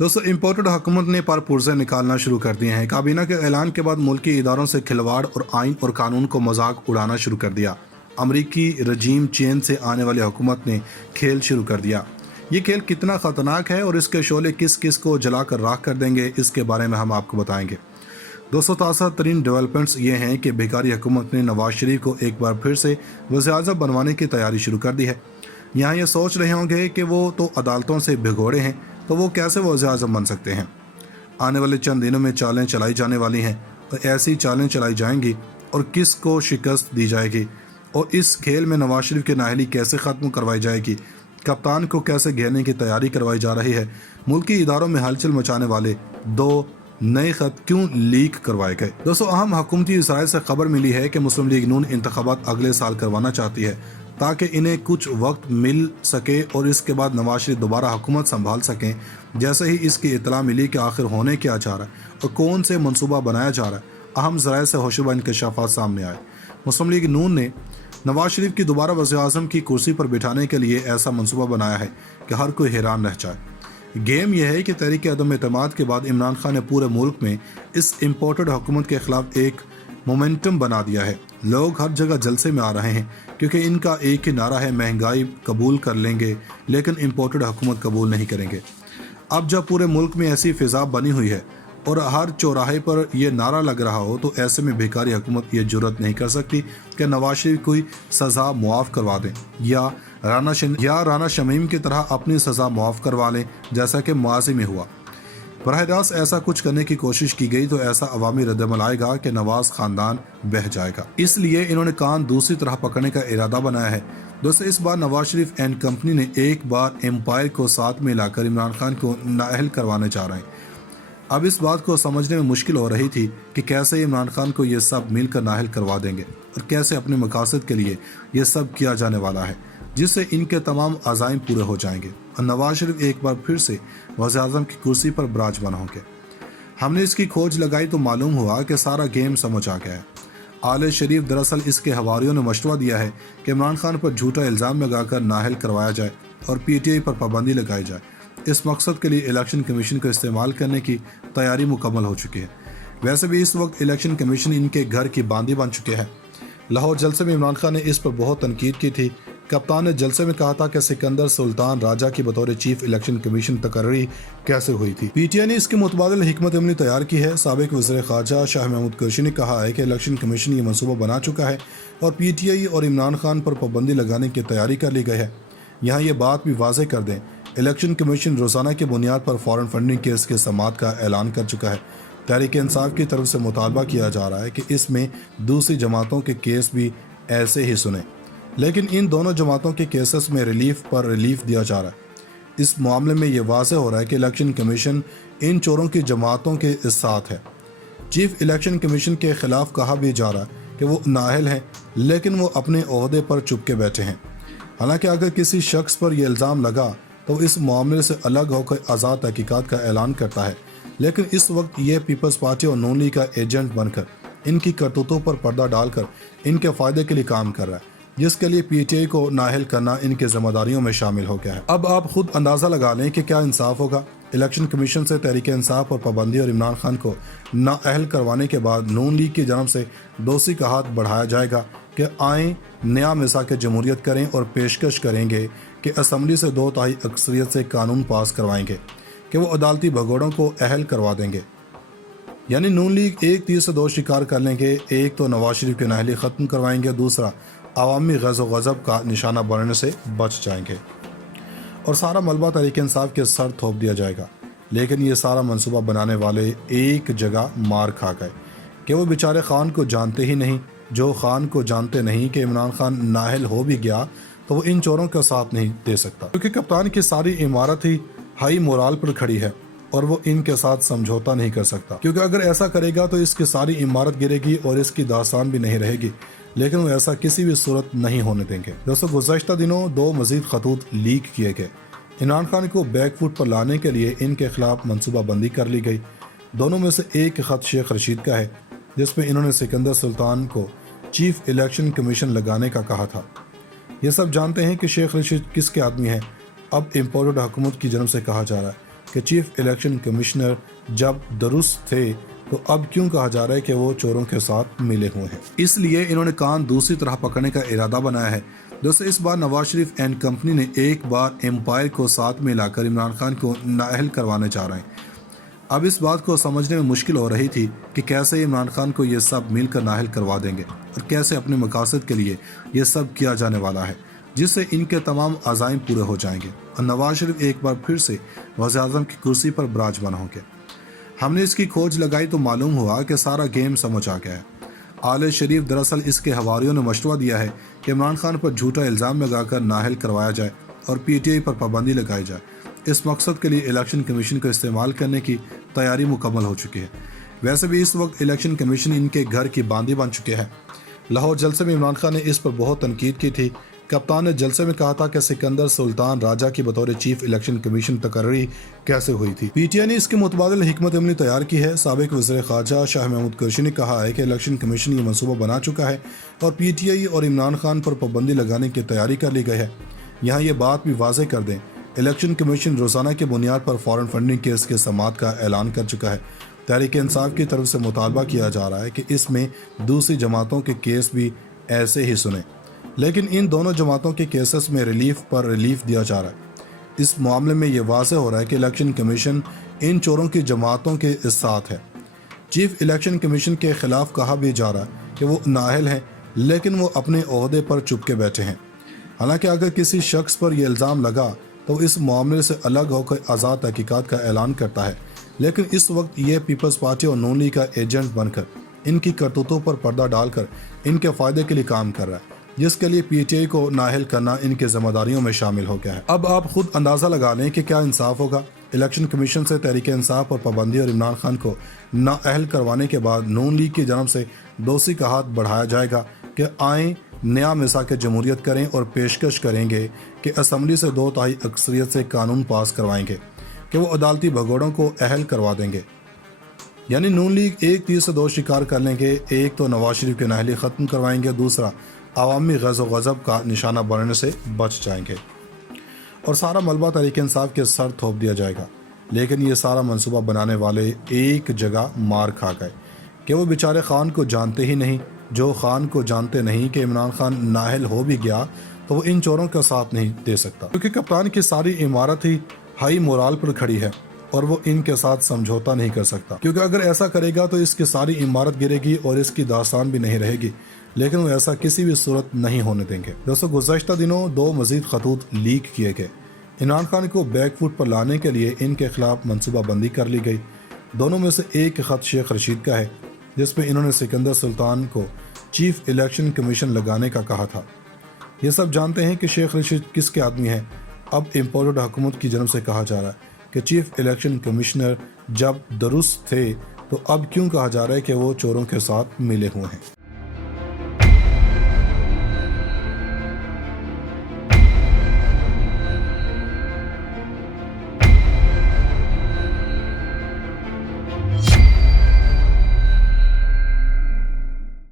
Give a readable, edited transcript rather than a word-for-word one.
दोस्तों, इम्पोर्टेड हुकूमत ने पर पुर्जे निकालना शुरू कर दिए हैं। काबीना के ऐलान के बाद मुल्की इदारों से खिलवाड़ और आइन और कानून को मजाक उड़ाना शुरू कर दिया। अमरीकी रजीम चीन से आने वाली हुकूमत ने खेल शुरू कर दिया। ये खेल कितना ख़तरनाक है और इसके शोले किस किस को जलाकर राख कर देंगे, इसके बारे में हम आपको बताएंगे। दोस्तों, ताज़ा तरीन डेवलपमेंट्स ये हैं कि भिखारी हुकूमत ने नवाज शरीफ को एक बार फिर से वज़ीर-ए-आज़म बनवाने की तैयारी शुरू कर दी है। यहाँ ये सोच रहे होंगे कि वो तो अदालतों से भिगोड़े हैं, तो वो कैसे वज़ीर-ए-आज़म बन सकते हैं। आने वाले चंद दिनों में चालें चलाई जाने वाली हैं और ऐसी चालें चलाई जाएंगी और किस को शिकस्त दी जाएगी और इस खेल में नवाज शरीफ की नाअहली कैसे ख़त्म करवाई जाएगी, कप्तान को कैसे घेरने की तैयारी करवाई जा रही है, मुल्की इदारों में हलचल मचाने वाले 2 नए खत क्यों लीक करवाए गए। दोस्तों, अहम हुकूमती इसराइल से खबर मिली है कि मुस्लिम लीग नून इंतखाबात अगले साल करवाना चाहती है ताकि इन्हें कुछ वक्त मिल सके और इसके बाद नवाज शरीफ दोबारा हुकूमत संभाल सकें। जैसे ही इसकी इतला मिली कि आखिर होने क्या जा रहा है और कौन से मनसूबा बनाया जा रहा है, अहम ज़राए से होशरुबा इंकशाफात सामने आए। मुस्लिम लीग नून ने नवाज शरीफ की दोबारा वज़ीर-ए-आज़म की कुर्सी पर बिठाने के लिए ऐसा मनसूबा बनाया है कि हर कोई हैरान रह जाए। गेम यह है कि तहरीक अदम एतमाद के बाद इमरान खान ने पूरे मुल्क में इस इम्पोर्टेड हुकूमत के खिलाफ एक मोमेंटम बना दिया है। लोग हर जगह जलसे में आ रहे हैं क्योंकि इनका एक ही नारा है, महंगाई कबूल कर लेंगे लेकिन इम्पोर्टेड हुकूमत कबूल नहीं करेंगे। अब जब पूरे मुल्क में ऐसी फिजा बनी हुई है और हर चौराहे पर यह नारा लग रहा हो, तो ऐसे में भिखारी हुकूमत ये जुर्रत नहीं कर सकती कि नवाज शरीफ कोई सज़ा मुआफ़ करवा दें या राना शमीम की तरह अपनी सज़ा मुआफ़ करवा लें, जैसा कि माज़ी में हुआ। बराह रास्त ऐसा कुछ करने की कोशिश की गई तो ऐसा अवामी रद्दमल आएगा कि नवाज खानदान बह जाएगा। इसलिए इन्होंने कान दूसरी तरह पकड़ने का इरादा बनाया है। दोस्तों, इस बार नवाज शरीफ एंड कंपनी ने एक बार एम्पायर को साथ में लाकर इमरान खान को नाअहल करवाने जा रहे हैं। अब इस बात को समझने में मुश्किल हो रही थी कि कैसे इमरान खान को ये सब मिलकर नाअहल करवा देंगे और कैसे अपने मकासद के लिए ये सब किया जाने वाला है, जिससे इनके तमाम अज़ाइम पूरे हो जाएंगे और नवाज शरीफ एक बार फिर से वज़ीर-ए-आज़म की कुर्सी पर विराजमान होंगे। हमने इसकी खोज लगाई तो मालूम हुआ कि सारा गेम समझ आ गया है। आले शरीफ दरअसल इसके हवारियों ने मशवरा दिया है कि इमरान खान पर झूठा इल्ज़ाम लगाकर नाअहल करवाया जाए और PTI पर पाबंदी लगाई जाए। इस मकसद के लिए इलेक्शन कमीशन को इस्तेमाल करने की तैयारी मुकम्मल हो चुकी है। वैसे भी इस वक्त इलेक्शन कमीशन इनके घर की बांदी बन चुके हैं। लाहौर जलसे में इमरान खान ने इस पर बहुत तनकीद की थी। कप्तान ने जलसे में कहा था कि सिकंदर सुल्तान राजा की बतौर चीफ इलेक्शन कमीशन तकर्री कैसे हुई थी। PTI ने इसके मुतबादिल हिकमत अमली तैयार की है। साबिक वज़ीर ख़ारजा शाह महमूद कुरैशी ने कहा है कि इलेक्शन कमीशन ये मनसूबा बना चुका है और PTI और इमरान खान पर पाबंदी लगाने की तैयारी कर ली गई है। यहाँ ये बात भी वाज़ेह कर दें, इलेक्शन कमीशन रोज़ाना की बुनियाद पर फ़ॉरेन फंडिंग केस के समाअत का ऐलान कर चुका है। तहरीक इंसाफ की तरफ से मुतालबा किया जा रहा है कि इसमें दूसरी जमातों के केस भी ऐसे ही सुने, लेकिन इन दोनों जमातों के केसेस में रिलीफ पर रिलीफ दिया जा रहा है। इस मामले में ये वाज़ेह हो रहा है कि इलेक्शन कमीशन इन चोरों की जमातों के साथ है। चीफ इलेक्शन कमीशन के खिलाफ कहा भी जा रहा है कि वो नाअहल हैं, लेकिन वो अपने ओहदे पर चुपके बैठे हैं। हालांकि अगर किसी शख्स पर यह इल्ज़ाम लगा तो इस मामले से अलग होकर आज़ाद तहकीकात का ऐलान करता है, लेकिन इस वक्त ये पीपल्स पार्टी और नून लीग का एजेंट बनकर इनकी करतूतों पर पर्दा डालकर इनके फ़ायदे के लिए काम कर रहा है, जिसके लिए PTI को नाअहल करना इनकी जिम्मेदारियों में शामिल हो गया है। अब आप खुद अंदाज़ा लगा लें कि क्या इंसाफ होगा। इलेक्शन कमीशन से तहरीक इंसाफ और पाबंदी और इमरान खान को नाअहल करवाने के बाद नून लीग की जानब से दोषी का हाथ बढ़ाया जाएगा कि आएँ नया मिज़ाक जमहूरियत करें और पेशकश करेंगे कि असम्बली से 2/3 अक्सरियत से कानून पास करवाएंगे कि वो अदालती भगोड़ों को अहल करवा देंगे। यानी नून लीग एक तीर से 2 शिकार कर लेंगे। एक तो नवाज शरीफ की नाअहली ख़त्म करवाएंगे, दूसरा अवामी गज़ब का निशाना बनने से बच जाएंगे और सारा मलबा तहरीक इंसाफ के सर थोप दिया जाएगा। लेकिन ये सारा मंसूबा बनाने वाले एक जगह मार खा गए कि वो बेचारे खान को जानते ही नहीं। जो खान को जानते नहीं कि इमरान खान नाअहल हो भी गया तो वो इन चोरों का साथ नहीं दे सकता, क्योंकि कप्तान की सारी इमारत ही हाई मोराल पर खड़ी है और वो इनके साथ समझौता नहीं कर सकता, क्योंकि अगर ऐसा करेगा तो इसकी सारी इमारत गिरेगी और इसकी दास्तान भी नहीं रहेगी। लेकिन वो ऐसा किसी भी सूरत नहीं होने देंगे। दोस्तों, गुज़श्ता दिनों 2 मज़ीद खतूत लीक किए गए। इमरान खान को बैकफुट पर लाने के लिए इनके खिलाफ मनसूबा बंदी कर ली गई। दोनों में से एक ख़त शेख रशीद का है, जिसमें इन्होंने सिकंदर सुल्तान को चीफ इलेक्शन कमीशन लगाने का कहा था। ये सब जानते हैं कि शेख रशीद किसके आदमी हैं। अब इम्पोर्टेड हुकूमत की जन्म से कहा जा रहा है کہ چیف الیکشن کمشنر جب درست تھے تو اب کیوں کہا جا رہا ہے کہ وہ چوروں کے ساتھ ملے ہوئے ہیں؟ اس لیے انہوں نے کان دوسری طرح پکڑنے کا ارادہ بنایا ہے۔ دوستو، اس بار نواز شریف اینڈ کمپنی نے ایک بار امپائر کو ساتھ میں لا کر عمران خان کو نااہل کروانے چاہ رہے ہیں۔ اب اس بات کو سمجھنے میں مشکل ہو رہی تھی کہ کیسے عمران خان کو یہ سب مل کر نااہل کروا دیں گے اور کیسے اپنے مقاصد کے لیے یہ سب کیا جانے والا ہے، جس سے ان کے تمام عزائم پورے ہو جائیں گے اور نواز شریف ایک بار پھر سے وزیر اعظم کی کرسی پر براجمان ہوں گے۔ ہم نے اس کی کھوج لگائی تو معلوم ہوا کہ سارا گیم سمجھ آ گیا ہے۔ آل شریف دراصل اس کے حواریوں نے مشورہ دیا ہے کہ عمران خان پر جھوٹا الزام لگا کر نااہل کروایا جائے اور پی ٹی آئی پر پابندی لگائی جائے۔ اس مقصد کے لیے الیکشن کمیشن کو استعمال کرنے کی تیاری مکمل ہو چکی ہے۔ ویسے بھی اس وقت الیکشن کمیشن ان کے گھر کی باندھی بن چکے ہیں۔ لاہور جلسے میں عمران خان نے اس پر بہت تنقید کی تھی۔ کپتان نے جلسے میں کہا تھا کہ سکندر سلطان راجہ کی بطور چیف الیکشن کمیشن تقرری کیسے ہوئی تھی۔ پی ٹی آئی نے اس کے متبادل حکمت عملی تیار کی ہے۔ سابق وزیر خارجہ شاہ محمود قریشی نے کہا ہے کہ الیکشن کمیشن یہ منصوبہ بنا چکا ہے اور پی ٹی آئی اور عمران خان پر پابندی لگانے کی تیاری کر لی گئی ہے۔ یہاں یہ بات بھی واضح کر دیں، الیکشن کمیشن روزانہ کی بنیاد پر فارن فنڈنگ کیس کے سماعت کا اعلان کر چکا ہے۔ تحریک انصاف کی طرف سے مطالبہ کیا جا رہا ہے کہ اس میں دوسری جماعتوں کے کیس بھی ایسے ہی سنیں، لیکن ان دونوں جماعتوں کے کیسز میں ریلیف پر ریلیف دیا جا رہا ہے۔ اس معاملے میں یہ واضح ہو رہا ہے کہ الیکشن کمیشن ان چوروں کی جماعتوں کے ساتھ ہے۔ چیف الیکشن کمیشن کے خلاف کہا بھی جا رہا ہے کہ وہ نااہل ہیں، لیکن وہ اپنے عہدے پر چپ کے بیٹھے ہیں۔ حالانکہ اگر کسی شخص پر یہ الزام لگا تو اس معاملے سے الگ ہو کر آزاد تحقیقات کا اعلان کرتا ہے، لیکن اس وقت یہ پیپلز پارٹی اور نون لیگ کا ایجنٹ بن کر ان کی کرتوتوں پر پردہ ڈال کر ان کے فائدے کے لیے کام کر رہا ہے، جس کے لیے پی ٹی آئی کو نااہل کرنا ان کے ذمہ داریوں میں شامل ہو گیا ہے۔ اب آپ خود اندازہ لگا لیں کہ کیا انصاف ہوگا۔ الیکشن کمیشن سے تحریک انصاف پر پابندی اور عمران خان کو نااہل کروانے کے بعد نون لیگ کی جانب سے دوسری کا ہاتھ بڑھایا جائے گا کہ آئیں نیا میثاق جمہوریت کریں اور پیشکش کریں گے کہ اسمبلی سے 2/3 اکثریت سے قانون پاس کروائیں گے کہ وہ عدالتی بھگوڑوں کو اہل کروا دیں گے۔ یعنی نون لیگ ایک تیر سے 2 شکار کر لیں گے، ایک تو نواز شریف کی نااہلی ختم کروائیں گے، دوسرا عوامی غض و غضب کا نشانہ بننے سے بچ جائیں گے اور سارا ملبہ تحریک انصاف کے سر تھوپ دیا جائے گا۔ لیکن یہ سارا منصوبہ بنانے والے ایک جگہ مار کھا گئے کہ وہ بیچارے خان کو جانتے ہی نہیں۔ جو خان کو جانتے نہیں کہ عمران خان نااہل ہو بھی گیا تو وہ ان چوروں کا ساتھ نہیں دے سکتا، کیونکہ کپتان کی ساری عمارت ہی ہائی مورال پر کھڑی ہے اور وہ ان کے ساتھ سمجھوتا نہیں کر سکتا، کیونکہ اگر ایسا کرے گا تو اس کی ساری عمارت گرے گی اور اس کی داستان بھی نہیں رہے گی، لیکن وہ ایسا کسی بھی صورت نہیں ہونے دیں گے۔ دوستو، گزشتہ دنوں 2 مزید خطوط لیک کیے گئے۔ عمران خان کو بیک فوٹ پر لانے کے لیے ان کے خلاف منصوبہ بندی کر لی گئی۔ دونوں میں سے ایک خط شیخ رشید کا ہے، جس میں انہوں نے سکندر سلطان کو چیف الیکشن کمیشن لگانے کا کہا تھا۔ یہ سب جانتے ہیں کہ شیخ رشید کس کے آدمی ہیں۔ اب امپورٹڈ حکومت کی جانب سے کہا جا رہا ہے کہ چیف الیکشن کمشنر جب درست تھے تو اب کیوں کہا جا رہا ہے کہ وہ چوروں کے ساتھ ملے ہوئے ہیں۔